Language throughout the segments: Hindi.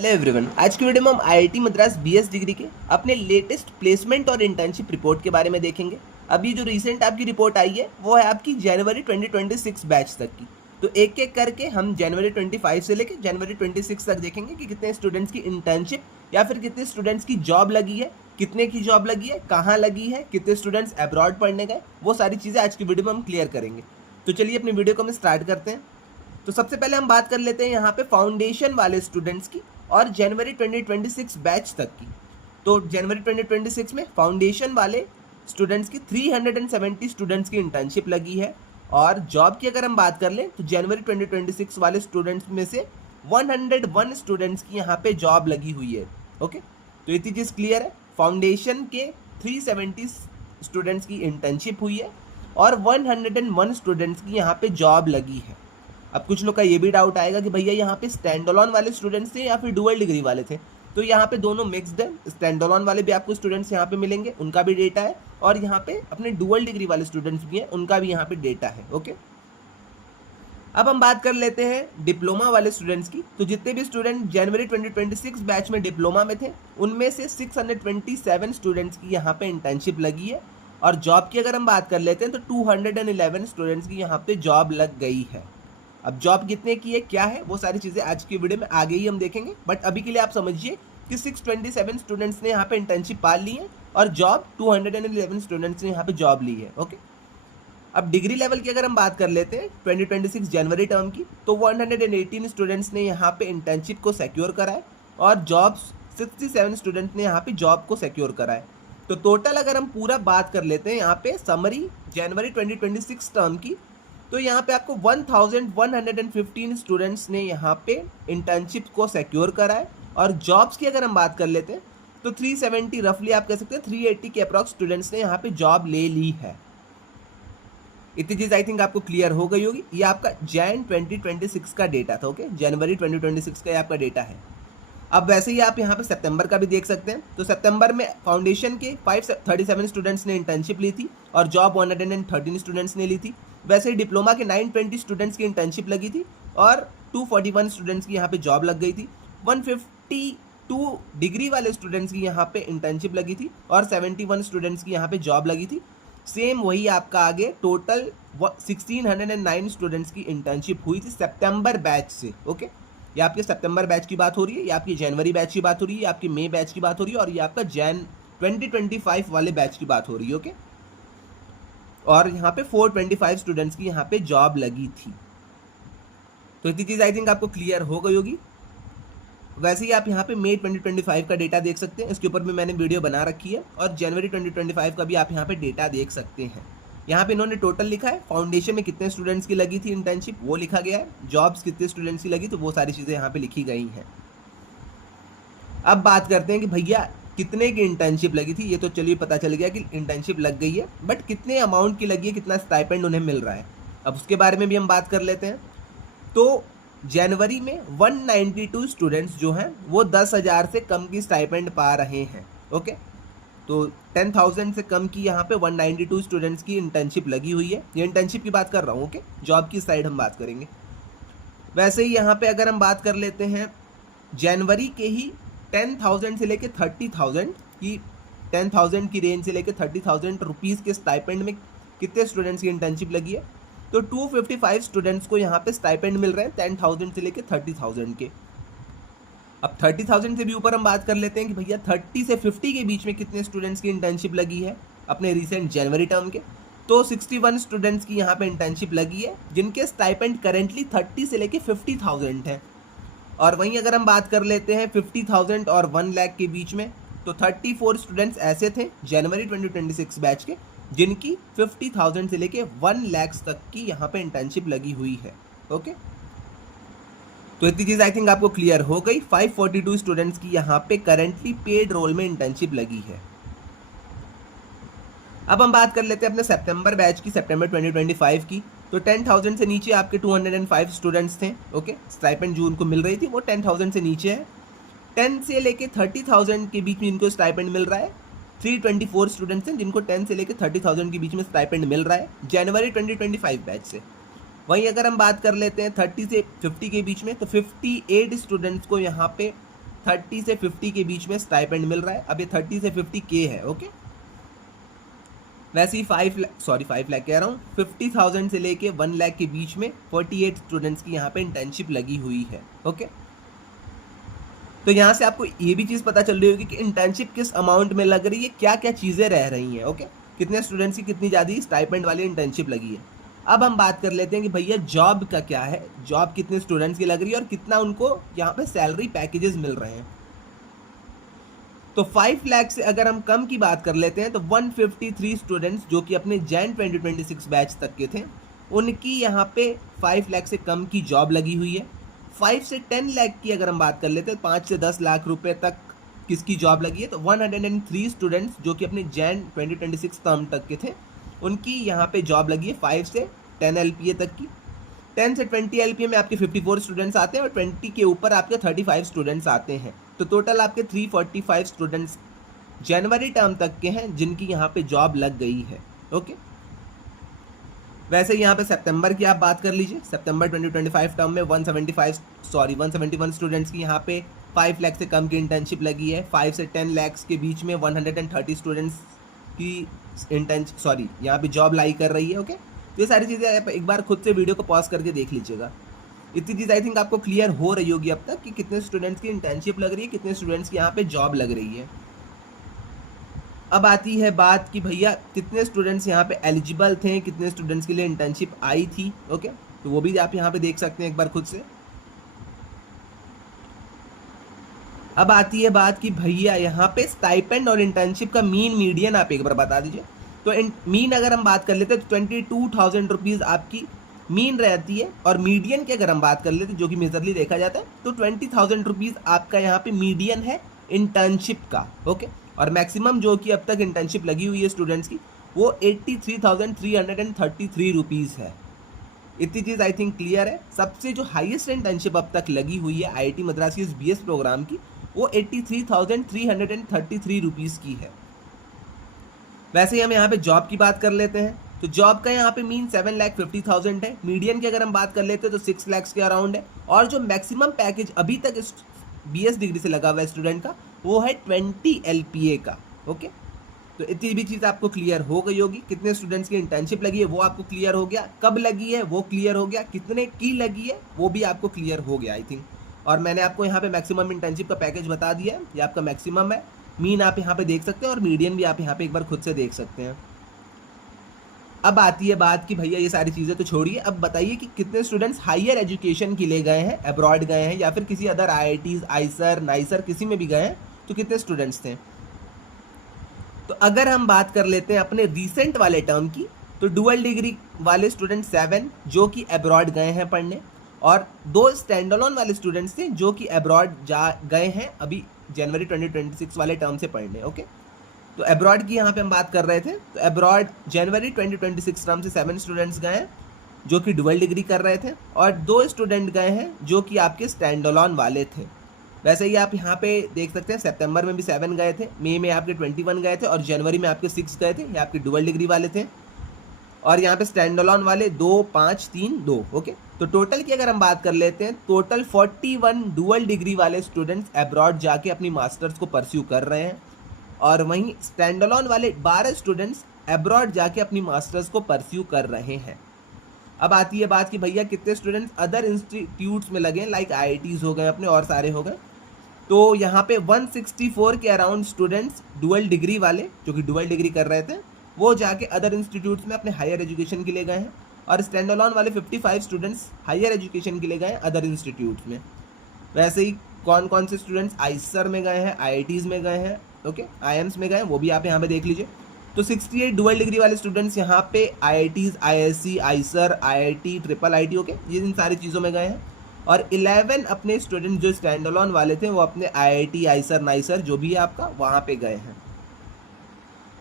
हेलो एवरीवन, आज की वीडियो में हम आईआईटी मद्रास बीएस डिग्री के अपने लेटेस्ट प्लेसमेंट और इंटर्नशिप रिपोर्ट के बारे में देखेंगे। अभी जो रिसेंट आपकी रिपोर्ट आई है वो है आपकी जनवरी 2026 बैच तक की। तो एक एक करके हम जनवरी 25 से लेकर जनवरी 26 तक देखेंगे कि कितने स्टूडेंट्स की इंटर्नशिप या फिर कितने स्टूडेंट्स की जॉब लगी है, कितने की जॉब लगी है, कहाँ लगी है, कितने स्टूडेंट्स अब्रॉड पढ़ने गए, वो सारी चीज़ें आज की वीडियो में हम क्लियर करेंगे। तो चलिए अपनी वीडियो को हम स्टार्ट करते हैं। तो सबसे पहले हम बात कर लेते हैं यहाँ पे फाउंडेशन वाले स्टूडेंट्स की और जनवरी 2026 बैच तक की। तो जनवरी 2026 में फाउंडेशन वाले स्टूडेंट्स की 370 स्टूडेंट्स की इंटर्नशिप लगी है। और जॉब की अगर हम बात कर लें तो जनवरी 2026 वाले स्टूडेंट्स में से 101 स्टूडेंट्स की यहाँ पे जॉब लगी हुई है। ओके, तो इतनी चीज़ क्लियर है। फाउंडेशन के 370 स्टूडेंट्स की इंटर्नशिप हुई है और 101 स्टूडेंट्स की यहाँ पे जॉब लगी है। अब कुछ लोग का ये भी डाउट आएगा कि भैया यहाँ पे स्टैंड अलोन वाले स्टूडेंट्स थे या फिर डुअल डिग्री वाले थे। तो यहाँ पे दोनों मिक्सड है। स्टैंड अलोन वाले भी आपको स्टूडेंट्स यहाँ पे मिलेंगे, उनका भी डेटा है, और यहाँ पे अपने डुअल डिग्री वाले स्टूडेंट्स भी हैं, उनका भी यहाँ पे डेटा है। ओके, अब हम बात कर लेते हैं डिप्लोमा वाले स्टूडेंट्स की। तो जितने भी स्टूडेंट जनवरी 2026 बैच में डिप्लोमा में थे उनमें से 627 स्टूडेंट्स की यहाँ पे इंटर्नशिप लगी है। और जॉब की अगर हम बात कर लेते हैं तो 211 स्टूडेंट्स की यहाँ पे जॉब लग गई है। अब जॉब कितने की है, क्या है, वो सारी चीज़ें आज की वीडियो में आगे ही हम देखेंगे। बट अभी के लिए आप समझिए कि 627 स्टूडेंट्स ने यहाँ पे इंटर्नशिप पा ली है और जॉब 211 स्टूडेंट्स ने यहाँ पे जॉब ली है। ओके, अब डिग्री लेवल की अगर हम बात कर लेते हैं 2026 जनवरी टर्म की, तो 118 स्टूडेंट्स ने यहाँ पे इंटर्नशिप को सिक्योर करा है और जॉब्स 67 स्टूडेंट ने यहाँ पे जॉब को सिक्योर करा है। तो टोटल अगर हम पूरा बात कर लेते हैं यहाँ पे समरी जनवरी 2026 टर्म की, तो यहाँ पे आपको 1115 स्टूडेंट्स ने यहाँ पे इंटर्नशिप को सिक्योर करा है। और जॉब्स की अगर हम बात कर लेते हैं तो 370 रफली आप कह सकते हैं 380 के अप्रॉक्स स्टूडेंट्स ने यहाँ पे जॉब ले ली है। इतनी चीज़ आई थिंक आपको क्लियर हो गई होगी। ये आपका जैन 2026 का डेटा था। ओके, जनवरी 2026 का ये आपका डेटा है। अब वैसे ही आप यहाँ पे सितंबर का भी देख सकते हैं। तो सितंबर में फाउंडेशन के 537 स्टूडेंट्स ने इंटर्नशिप ली थी और जॉब 113 स्टूडेंट्स ने ली थी। वैसे ही डिप्लोमा के 920 स्टूडेंट्स की इंटर्नशिप लगी थी और 241 स्टूडेंट्स की यहाँ पे जॉब लग गई थी। 152 डिग्री वाले स्टूडेंट्स की यहाँ पे इंटर्नशिप लगी थी और 71 स्टूडेंट्स की यहाँ पे जॉब लगी थी। सेम वही आपका आगे टोटल 1609 स्टूडेंट्स की इंटर्नशिप हुई थी सितंबर बैच से। ओके, ये आपके सितंबर बैच की बात हो रही है, ये आपकी जनवरी बैच की बात हो रही है, ये आपकी मई बैच की बात हो रही है और ये आपका जैन 2025 वाले बैच की बात हो रही है। ओके, और यहाँ पे 425 स्टूडेंट्स की यहाँ पे जॉब लगी थी। तो इतनी चीज़ आई थिंक आपको क्लियर हो गई होगी। वैसे ही आप यहाँ पे मई 2025 का डेटा देख सकते हैं, इसके ऊपर भी मैंने वीडियो बना रखी है, और जनवरी 2025 का भी आप यहाँ पे डेटा देख सकते हैं। यहाँ पे इन्होंने टोटल लिखा है, फाउंडेशन में कितने स्टूडेंट्स की लगी थी इंटर्नशिप वो लिखा गया है, जॉब्स कितने स्टूडेंट्स की लगी तो वो सारी चीज़ें यहाँ पे लिखी गई हैं। अब बात करते हैं कि भैया कितने की इंटर्नशिप लगी थी। ये तो चलिए पता चल गया कि इंटर्नशिप लग गई है, बट कितने अमाउंट की लगी है, कितना स्टाइपेंड उन्हें मिल रहा है, अब उसके बारे में भी हम बात कर लेते हैं। तो जनवरी में 192 स्टूडेंट्स जो हैं वो 10,000 से कम की स्टाइपेंड पा रहे हैं। ओके, तो 10,000 से कम की यहाँ पे 192 स्टूडेंट्स की इंटर्नशिप लगी हुई है। ये इंटर्नशिप की बात कर रहा हूँ। ओके, जॉब की साइड हम बात करेंगे। वैसे ही यहाँ पे अगर हम बात कर लेते हैं जनवरी के ही 10,000 से लेके 30,000 की 10,000 की रेंज से लेके 30,000 रुपीज़ के स्टाइपेंड में कितने स्टूडेंट्स की इंटर्नशिप लगी है, तो 255 स्टूडेंट्स को यहाँ पे स्टाइपेंड मिल रहे हैं 10,000 से लेके 30,000 के। अब 30,000 से भी ऊपर हम बात कर लेते हैं कि भैया 30 से 50 के बीच में कितने स्टूडेंट्स की इंटर्नशिप लगी है अपने रिसेंट जनवरी टर्म के। तो 61 स्टूडेंट्स की यहाँ पे इंटर्नशिप लगी है जिनके स्टाइपेंड करेंटली 30 से लेके 50,000 है। और वहीं अगर हम बात कर लेते हैं 50,000 और 1 लाख के बीच में, तो 34 स्टूडेंट्स ऐसे थे जनवरी 2026 बैच के जिनकी 50,000 से लेके 1 लाख तक की यहाँ पे इंटर्नशिप लगी हुई है। ओके, तो इतनी चीज़ आई थिंक आपको क्लियर हो गई। 542 स्टूडेंट्स की यहाँ पे करंटली पेड रोल में इंटर्नशिप लगी है। अब हम बात कर लेते हैं अपने सितंबर बैच की, सितंबर 2025 की। तो 10,000 से नीचे आपके 205 स्टूडेंट्स थे। ओके, स्टाइपेंड जो उनको मिल रही थी वो 10,000 से नीचे है। 10 से लेके 30,000 के बीच में इनको स्टाइपेंड मिल रहा है। 324 स्टूडेंट्स हैं जिनको 10 से लेके 30,000 के बीच में स्टाइपेंड मिल रहा है जनवरी 2025 बैच से। वहीं अगर हम बात कर लेते हैं 30 से 50 के बीच में, तो 58 स्टूडेंट्स को यहाँ पे 30 से 50 के बीच में स्टाइपेंड मिल रहा है। अब ये 30 से 50 के है, ओके। वैसे ही 5 लाख कह रहा हूँ, 50,000 से लेके 1 लाख के बीच में 48 स्टूडेंट्स की यहाँ पे इंटर्नशिप लगी हुई है, ओके। तो यहाँ से आपको ये भी चीज़ पता चल रही होगी कि इंटर्नशिप किस अमाउंट में लग रही है, क्या क्या चीज़ें रह रही हैं, ओके। कितने स्टूडेंट्स की कितनी ज़्यादा स्टाइपेंड वाली इंटर्नशिप लगी है। अब हम बात कर लेते हैं कि भैया जॉब का क्या है, जॉब कितने स्टूडेंट्स की लग रही है और कितना उनको यहाँ पे सैलरी पैकेजेस मिल रहे हैं। तो 5 लाख से अगर हम कम की बात कर लेते हैं तो 153 स्टूडेंट्स जो कि अपने जैन 2026 बैच तक के थे, उनकी यहाँ पे 5 लाख से कम की जॉब लगी हुई है। 5 से 10 लाख की अगर हम बात कर लेते हैं, 5 से 10 लाख रुपए तक किसकी जॉब लगी है, तो 103 स्टूडेंट्स जो कि अपने जैन 2026 टर्म तक के थे, उनकी यहाँ पे जॉब लगी है 5 से 10 LPA तक की। 10 से 20 LPA में आपके 54 स्टूडेंट्स आते हैं और 20 के ऊपर आपके 35 स्टूडेंट्स आते हैं। तो टोटल आपके 345 स्टूडेंट्स जनवरी टर्म तक के हैं जिनकी यहाँ पे जॉब लग गई है, ओके। वैसे यहाँ पे सितंबर की आप बात कर लीजिए, सितंबर 2025 टर्म में 171 स्टूडेंट्स की यहाँ पे 5 लाख से कम की इंटर्नशिप लगी है। 5 से 10 लाख के बीच में 130 स्टूडेंट्स की यहाँ पे जॉब लाई कर रही है, ओके। तो ये सारी चीज़ें आप एक बार खुद से वीडियो को पॉज करके देख लीजिएगा। इतनी चीज़ आई थिंक आपको क्लियर हो रही होगी अब तक कि कितने स्टूडेंट्स की इंटर्नशिप लग रही है, कितने स्टूडेंट्स की यहाँ पे जॉब लग रही है। अब आती है बात कि भैया कितने स्टूडेंट्स यहाँ पे एलिजिबल थे, कितने स्टूडेंट्स के लिए इंटर्नशिप आई थी, ओके। तो वो भी आप यहाँ पे देख सकते हैं एक बार खुद से। अब आती है बात कि भैया यहाँ पे स्टाइपेंड और इंटर्नशिप का मीन मीडियन आप एक बार बता दीजिए। तो मीन अगर हम बात कर लेते हैं तो 22,000 रुपीज़ आपकी मीन रहती है, और मीडियन की अगर हम बात कर लेते हैं जो कि मेजरली देखा जाता है तो 20,000 रुपीज़ आपका यहाँ पे मीडियन है इंटर्नशिप का, ओके। और मैक्सिमम जो कि अब तक इंटर्नशिप लगी हुई है स्टूडेंट्स की वो 83,333 रुपीज़ है। इतनी चीज़ आई थिंक क्लियर है। सबसे जो हाईएस्ट इंटर्नशिप अब तक लगी हुई है IIT मद्रास की इस BS प्रोग्राम की, वो 83,333 रुपीज़ की है। वैसे ही हम यहाँ पे जॉब की बात कर लेते हैं, तो जॉब का यहाँ पे मीन 7,50,000 है। मीडियन की अगर हम बात कर लेते हैं तो 6 लाख के अराउंड है। और जो मैक्सिमम पैकेज अभी तक इस BS डिग्री से लगा हुआ है स्टूडेंट का, वो है 20 LPA का, ओके। तो इतनी भी चीज़ आपको क्लियर हो गई होगी। कितने स्टूडेंट्स की इंटर्नशिप लगी है वो आपको क्लियर हो गया, कब लगी है वो क्लियर हो गया, कितने की लगी है वो भी आपको क्लियर हो गया आई थिंक। और मैंने आपको यहाँ पे मैक्सिमम इंटर्नशिप का पैकेज बता दिया है, ये आपका मैक्सिमम है। मीन आप यहाँ पे देख सकते हैं और मीडियन भी आप यहाँ पे एक बार खुद से देख सकते हैं। अब आती है बात कि भैया ये सारी चीज़ें तो छोड़िए, अब बताइए कि कितने स्टूडेंट्स हायर एजुकेशन के लिए गए हैं, अब्रॉड गए हैं या फिर किसी अदर IITs, आइसर, नाइसर किसी में भी गए हैं, तो कितने स्टूडेंट्स थे। तो अगर हम बात कर लेते हैं अपने रिसेंट वाले टर्म की, तो डुअल डिग्री वाले स्टूडेंट 7 जो कि अब्रॉड गए हैं पढ़ने, और 2 स्टैंड अलोन वाले स्टूडेंट्स थे जो कि अब्रॉड जा गए हैं अभी जनवरी 2026 वाले टर्म से पढ़ने, ओके। तो अब्रॉड की यहाँ पे हम बात कर रहे थे, तो अब्रॉड जनवरी 2026 टर्म से 7 स्टूडेंट्स गए हैं जो कि डुअल डिग्री कर रहे थे, और 2 स्टूडेंट गए हैं जो कि आपके स्टैंड अलोन वाले थे। वैसे ही आप यहाँ पे देख सकते हैं सितंबर में भी 7 गए थे, मई में आपके 21 गए थे, और जनवरी में आपके 6 गए थे, ये आपके डुअल डिग्री वाले थे। और यहाँ पे स्टैंड अलोन वाले 2, 5, 3, 2, ओके। तो टोटल की अगर हम बात कर लेते हैं, टोटल 41 डुअल डिग्री वाले स्टूडेंट्स अब्रॉड जाके अपनी मास्टर्स को परस्यू कर रहे हैं, और वहीं स्टैंड अलोन वाले 12 स्टूडेंट्स अब्रॉड जाके अपनी मास्टर्स को परस्यू कर रहे हैं। अब आती है बात कि भैया कितने स्टूडेंट्स अदर इंस्टीट्यूट्स में लगे हैं, लाइक IITs हो गए अपने और सारे हो गए। तो यहाँ पे 164 के अराउंड स्टूडेंट्स डुअल डिग्री वाले जो कि डुअल डिग्री कर रहे थे वो जाके अदर इंस्टीट्यूट्स में अपने हायर एजुकेशन के लिए गए हैं, और स्टैंड अलोन वाले 55 स्टूडेंट्स हायर एजुकेशन के लिए गए हैं अदर इंस्टीट्यूट्स में। वैसे ही कौन कौन से स्टूडेंट्स आइसर में गए हैं, IITs में गए हैं, ओके, IIMs में गए हैं, वो भी आप यहाँ पे देख लीजिए। तो 68 डुअल डिग्री वाले स्टूडेंट्स यहाँ पे IITs, ISC, Eicher, IIT, IIIT, okay, ये इन सारी चीज़ों में गए हैं। और 11 अपने स्टूडेंट जो स्टैंड अलोन वाले थे वो अपने IIT, आइसर, नाइसर जो भी है आपका वहाँ पे गए हैं।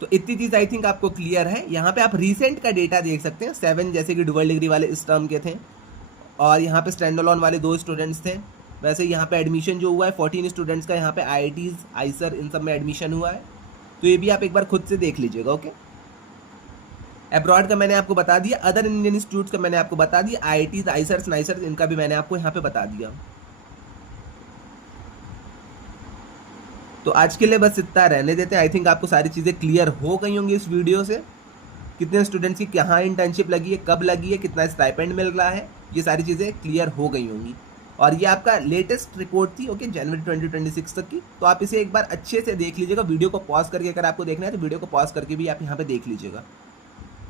तो इतनी चीज़ आई थिंक आपको क्लियर है। यहाँ पे आप रिसेंट का डेटा देख सकते हैं, 7 जैसे कि डुअल डिग्री वाले इस टर्म के थे, और यहाँ पे स्टैंड अलोन वाले 2 स्टूडेंट्स थे। वैसे यहाँ पे एडमिशन जो हुआ है 14 स्टूडेंट्स का यहाँ पे IITs, आइसर इन सब में एडमिशन हुआ है, तो ये भी आप एक बार खुद से देख लीजिएगा, ओके। अब्रॉड का मैंने आपको बता दिया, अदर इंडियन इंस्टीट्यूट्स का मैंने आपको बता दिया, IITs, आइसर्स, नाइसर्स इनका भी मैंने आपको यहाँ पे बता दिया। तो आज के लिए बस इतना रहने देते हैं। आई थिंक आपको सारी चीज़ें क्लियर हो गई होंगी इस वीडियो से। कितने स्टूडेंट्स की कहाँ इंटर्नशिप लगी है, कब लगी है, कितना स्टाइपेंड मिल रहा है, ये सारी चीज़ें क्लियर हो गई होंगी। और ये आपका लेटेस्ट रिपोर्ट थी, ओके, जनवरी 2026 तक की। तो आप इसे एक बार अच्छे से देख लीजिएगा, वीडियो को पॉज करके। अगर आपको देखना है तो वीडियो को पॉज करके भी आप यहाँ पे देख लीजिएगा।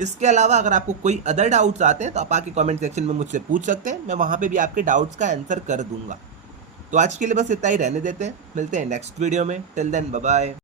इसके अलावा अगर आपको कोई अदर डाउट्स आते हैं तो आप आके कमेंट सेक्शन में मुझसे पूछ सकते हैं, मैं वहाँ पे भी आपके डाउट्स का आंसर कर दूंगा। तो आज के लिए बस इतना ही रहने देते हैं, मिलते हैं नेक्स्ट वीडियो में। Till then bye bye.